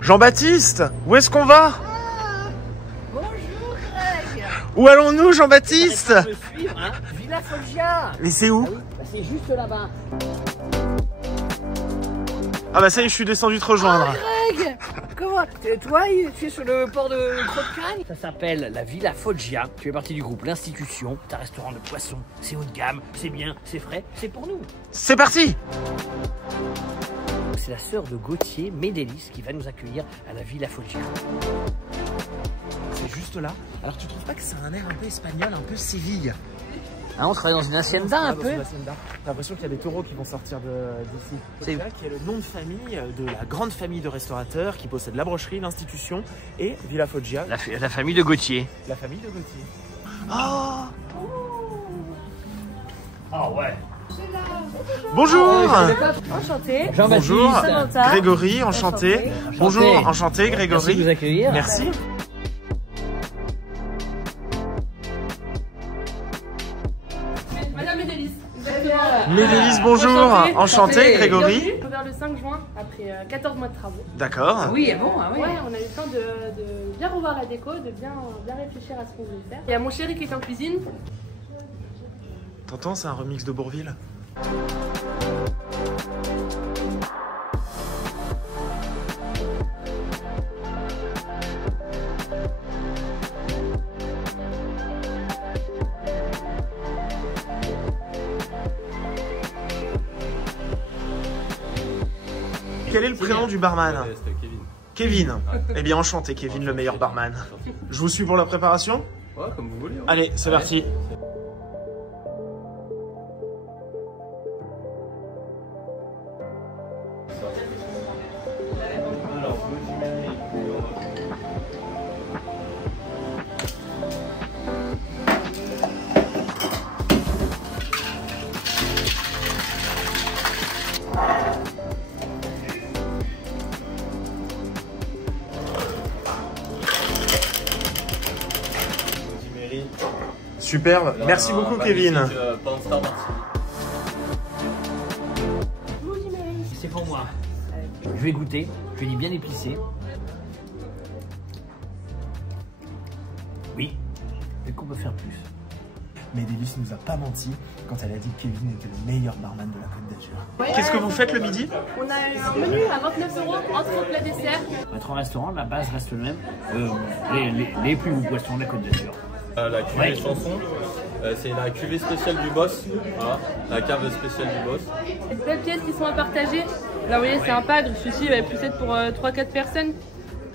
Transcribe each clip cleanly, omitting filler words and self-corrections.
Jean-Baptiste, où est-ce qu'on va? Bonjour Greg. Où allons-nous, Jean-Baptiste? Me suivre, hein. Villa Foggia. Mais c'est où? Ah oui, bah c'est juste là-bas. Ah bah ça y est, je suis descendu te rejoindre. Oh, Greg, comment? Toi, tu es sur le port de Croc-Cagne. Ça s'appelle la Villa Foggia. Tu fais partie du groupe L'Institution. C'est un restaurant de poisson. C'est haut de gamme, c'est bien, c'est frais, c'est pour nous. C'est parti. C'est la sœur de Gauthier, Médélis, qui va nous accueillir à la Villa Foggia. C'est juste là. Alors tu trouves pas que c'est un air un peu espagnol, un peu Séville? Hein, on travaille dans une hacienda un peu. T'as l'impression qu'il y a des taureaux qui vont sortir d'ici. C'est Foggia, qui est le nom de famille de la grande famille de restaurateurs qui possède la brocherie, l'Institution et Villa Foggia. La famille de Gauthier. La famille de Gauthier. Oh! Ah ouais. Bonjour! Enchanté. Bonjour, Samantha. Grégory, enchanté. Bonjour, enchanté, Grégory. Merci de vous accueillir. Merci. Madame Médélis. Exactement. Médélis, bonjour. Enchanté, Grégory. Bienvenue. Vers le 5 juin, après 14 mois de travaux. D'accord. Oui, bon, ah oui. Ouais, on a eu le temps de bien revoir la déco, de bien réfléchir à ce qu'on voulait faire. Il y a mon chéri qui est en cuisine. T'entends, c'est un remix de Bourvil. Quel est le prénom du barman? Kevin. Eh bien, enchanté, Kevin, le meilleur barman. Je vous suis pour la préparation? Ouais, comme vous voulez. Allez, c'est parti. Superbe. Merci beaucoup, Kevin. C'est pour moi. Je vais goûter. Je l'ai bien épicé. Oui. Peut-être qu'on peut faire plus. Médélis nous a pas menti quand elle a dit que Kevin était le meilleur barman de la Côte d'Azur. Qu'est-ce que vous faites le midi? On a un menu à 29 €, entre plat dessert. Notre restaurant, la base reste le même. Les plus beaux poissons de la Côte d'Azur. La cuvée chanson, c'est la cuvée spéciale du boss. Voilà, la cave spéciale du boss. Les belles pièces qui sont à partager. Là, vous voyez, c'est un pagre. Celui-ci va plus être pour 3-4 personnes.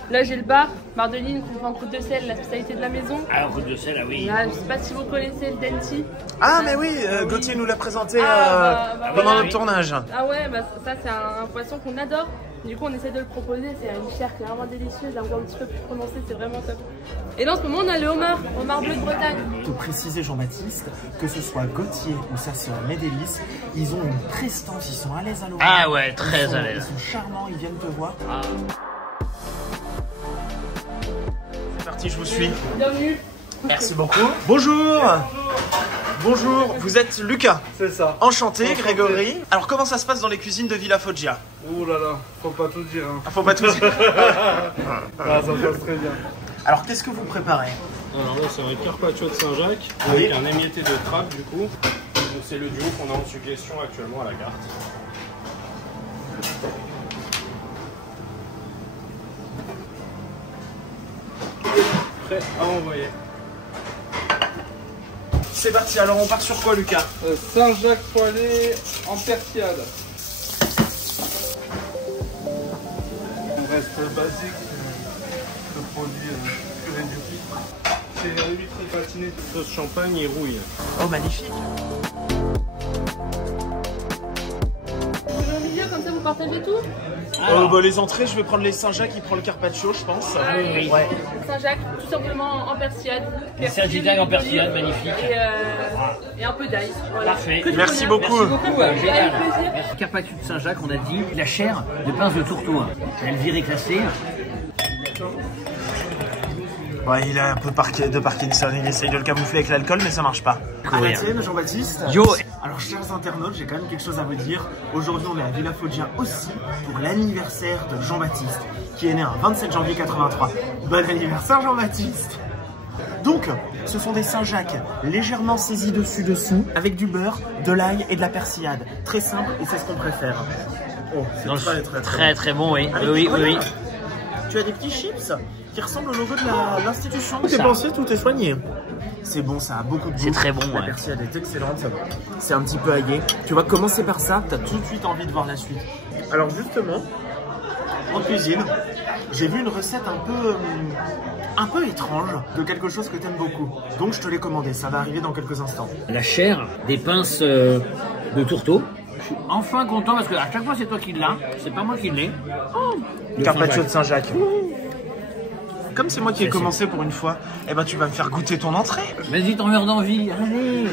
Là, j'ai le bar de ligne qu'on fait en croûte de sel, la spécialité de la maison. Ah, croûte de sel, ah oui. Là, je sais pas si vous connaissez le Denti. Ah, mais oui, Gauthier nous l'a présenté pendant oui. notre tournage. Ah ouais, bah ça c'est un poisson qu'on adore. Du coup on essaie de le proposer, c'est une chair qui est vraiment délicieuse, la voix un petit peu plus prononcée, c'est vraiment top. Et là en ce moment on a le homard bleu de Bretagne. De préciser Jean-Baptiste, que ce soit Gauthier ou sa sœur Médélis, ils ont une prestance, ils sont à l'aise à l'oreille. Ah ouais, très à l'aise. Ils sont charmants, ils viennent te voir. Ah. C'est parti, je vous suis. Bienvenue. Merci beaucoup. Bonjour. Bonjour, vous êtes Lucas. C'est ça. Enchanté, Grégory. Alors comment ça se passe dans les cuisines de Villa Foggia? Ouh là là, faut pas tout dire. Hein. Ah, faut pas tout dire. Ah, ça se passe très bien. Alors qu'est-ce que vous préparez? Alors là, c'est un carpaccio de Saint-Jacques oui. avec un émietté de crabe du coup. C'est le duo qu'on a en suggestion actuellement à la carte. Prêt à envoyer. C'est parti, alors on part sur quoi, Lucas? Saint-Jacques poêlé en persillade. On reste basique, le produit purée du riz. C'est huîtres gratinées, sauce champagne et rouille. Oh, magnifique. Au milieu comme ça vous partagez tout. Bah, les entrées, je vais prendre les Saint-Jacques, il prend le carpaccio, je pense. Ah oui. Ouais. Saint-Jacques, tout simplement en persillade. Les Saint-Jacques en persillade, magnifique. Et un peu d'ail. Voilà. Parfait. Que du Merci bonheur. beaucoup. Merci beaucoup, génial. Avec plaisir. Merci. Carpaccio de Saint-Jacques, on a dit la chair de pince de tourteau. Elle est classée. Ouais, il a un peu de Parkinson, il essaye de le camoufler avec l'alcool, mais ça marche pas. Tienne, Jean-Baptiste. Yo. Alors, chers internautes, j'ai quand même quelque chose à vous dire. Aujourd'hui, on est à Villa Foggia aussi pour l'anniversaire de Jean-Baptiste. qui est né un 27 janvier 83. Bon anniversaire Jean-Baptiste. Donc, ce sont des Saint-Jacques légèrement saisis dessus-dessous, avec du beurre, de l'ail et de la persillade. Très simple et c'est ce qu'on préfère. Oh, c'est très bon, oui. Oui. Tu as des petits chips qui ressemblent au logo de l'institution. Tout est pensé, tout est soigné. C'est bon, ça a beaucoup de goût. C'est très bon, La persillade est excellente. C'est un petit peu aillé. Tu vas commencer par ça, tu as tout de suite envie de voir la suite. Alors justement, en cuisine, j'ai vu une recette un peu étrange de quelque chose que tu aimes beaucoup. Donc je te l'ai commandé, ça va arriver dans quelques instants. La chair des pinces de tourteau. Je suis enfin content parce que à chaque fois c'est toi qui l'as, c'est pas moi qui l'ai. Carpaccio de Saint-Jacques. Comme c'est moi qui ai commencé pour une fois, eh ben tu vas me faire goûter ton entrée. Vas-y, t'en meurs d'envie. Allez.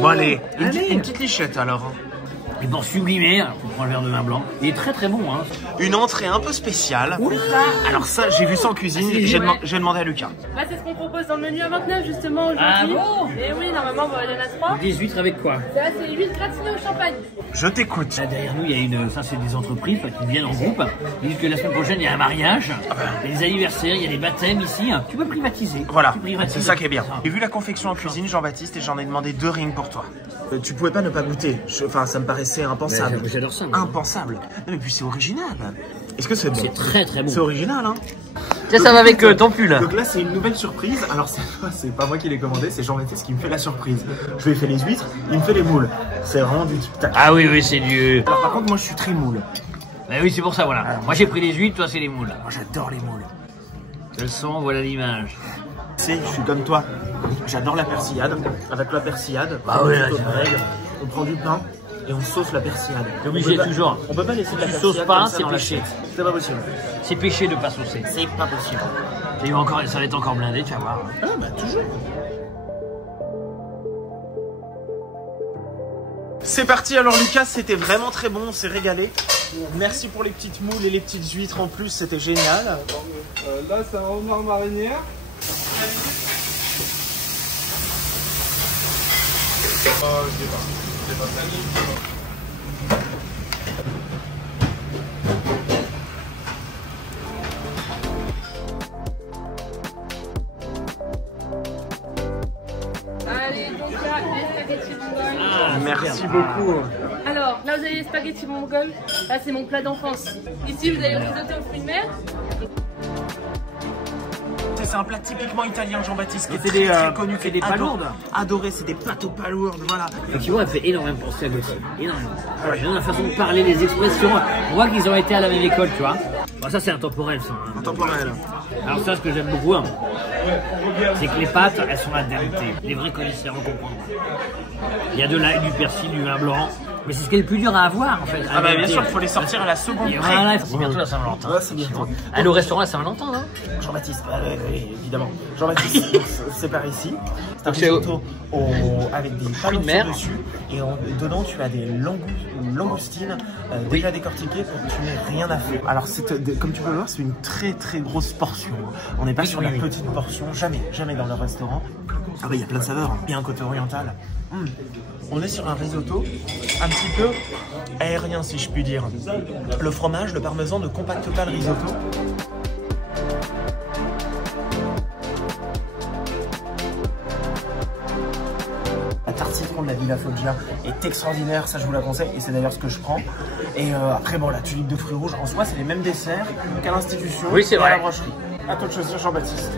Bon allez, une petite lichette alors. Et pour sublimer, on prend le verre de vin blanc. Il est très bon. Hein. Une entrée un peu spéciale. Oula. Alors ça, j'ai vu ça en cuisine, j'ai demandé à Lucas. Là, c'est ce qu'on propose dans le menu à 29 justement aujourd'hui. Ah bon? Et oui, normalement, il y en a 3. Des huîtres avec quoi? Ça, c'est 8 gratinées au champagne. Je t'écoute. Là, derrière nous, il y a ça c'est des entreprises qui viennent en groupe. Ils disent que la semaine prochaine, il y a un mariage, il y a des anniversaires, il y a des baptêmes ici. Tu peux privatiser. Voilà, c'est ça qui est bien. J'ai vu la confection en cuisine, Jean-Baptiste, et j'en ai demandé 2 rings pour toi. Tu pouvais pas ne pas goûter. Enfin, ça me paraissait impensable. J'adore ça. Impensable. Non, mais puis c'est original. Est-ce que c'est bon? C'est très bon. C'est original, hein. Tiens, ça va avec ton pull. Donc là, c'est une nouvelle surprise. Alors, c'est pas moi qui l'ai commandé, c'est Jean-Baptiste qui me fait la surprise. Je lui ai fait les huîtres, il me fait les moules. C'est vraiment du tac. Ah oui, c'est du... Alors, par contre, moi, je suis très moule. Bah oui, c'est pour ça, voilà. Moi, j'ai pris les huîtres, toi, c'est les moules. Moi, j'adore les moules. Quels sont, voilà l'image. Je suis comme toi. J'adore la persillade. Avec la persillade, on prend du pain et on sauce la persillade. T'es obligé toujours. On peut pas laisser de la persillade. Tu sauces pas, c'est péché. péché. C'est pas possible. C'est péché de pas saucer. C'est pas possible. Et ça va être encore blindé, tu vas voir. Ah bah toujours. C'est parti, alors Lucas, c'était vraiment très bon, on s'est régalé. Merci pour les petites moules et les petites huîtres en plus, c'était génial. Là, c'est un homard marinière. Allez, donc là, les spaghettis mongols. Merci beaucoup. Alors, là, vous avez les spaghettis mongols. Là, c'est mon plat d'enfance. Ici, vous avez le risotto aux fruits de mer. C'est un plat typiquement italien, Jean-Baptiste, qui était très connu, fait des palourdes. Adoré, c'est des pâtes aux palourdes, voilà. Effectivement, elle fait énormément penser à Gauthier. Énormément. Dans la façon de parler, les expressions. On voit qu'ils ont été à la même école, tu vois. Bon, ça, c'est intemporel, ça. Hein. Intemporel. Alors, ça, ce que j'aime beaucoup, hein, c'est que les pâtes, elles sont à dentées. Les vrais connaisseurs en comprendront. Il y a de l'ail, du persil, du vin blanc. Mais c'est ce qui est le plus dur à avoir en fait. Ah bah bien sûr, il faut les sortir à la seconde. Voilà, c'est bientôt la Saint-Valentin. Ouais, c'est bientôt. Allez au restaurant à Saint-Valentin, non? Jean-Baptiste, oui, évidemment. Jean-Baptiste, c'est par ici. C'est un risotto avec des fruits de mer dessus. Et dedans, tu as des langoustines déjà décortiquées pour que tu n'aies rien à faire. Alors, comme tu peux le voir, c'est une très très grosse portion. On n'est pas sur la petite portion, jamais dans le restaurant. Ah bah il y a plein de saveurs. Il y a un côté oriental. On est sur un risotto un petit peu aérien, si je puis dire. Le fromage, le parmesan ne compacte pas le risotto. La tarte citron de la Villa Foggia est extraordinaire, ça je vous la conseille et c'est d'ailleurs ce que je prends. Et après bon, la tulipe de fruits rouges, en soi c'est les mêmes desserts qu'à l'institution. Oui, c'est vrai. À la brocherie. À toi de choisir, Jean-Baptiste.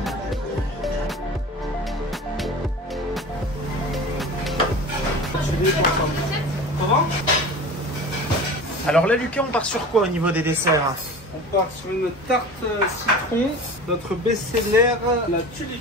Alors là, Lucas, on part sur quoi au niveau des desserts? On part sur une tarte citron, notre best-seller, la tulipe.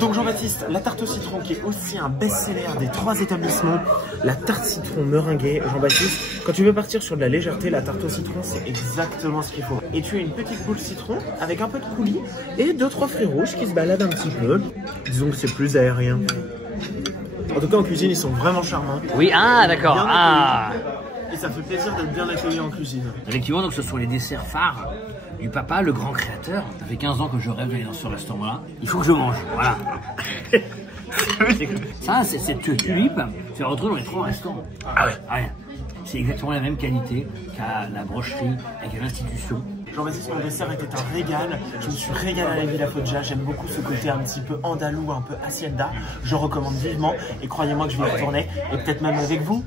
Donc Jean-Baptiste, la tarte au citron qui est aussi un best-seller des 3 établissements, la tarte citron meringuée. Jean-Baptiste, quand tu veux partir sur de la légèreté, la tarte au citron c'est exactement ce qu'il faut. Et tu as une petite boule citron avec un peu de coulis et 2-3 fruits rouges qui se baladent un petit peu. Disons que c'est plus aérien. En tout cas en cuisine ils sont vraiment charmants. Oui, ah d'accord. Ah. Et ça fait plaisir d'être bien accueilli en cuisine. Effectivement, donc ce sont les desserts phares du papa, le grand créateur. Ça fait 15 ans que je rêve d'aller dans ce restaurant-là. Il faut que je mange, voilà. Ça, cette tulipe, tu la retrouves dans les 3 restaurants. Ah ouais. C'est exactement la même qualité qu'à la brocherie et qu'à l'institution. Jean-Baptiste, mon dessert était un régal. Je me suis régalé à la Villa Foggia. J'aime beaucoup ce côté un petit peu andalou, un peu hacienda. Je recommande vivement et croyez-moi que je vais y retourner et peut-être même avec vous.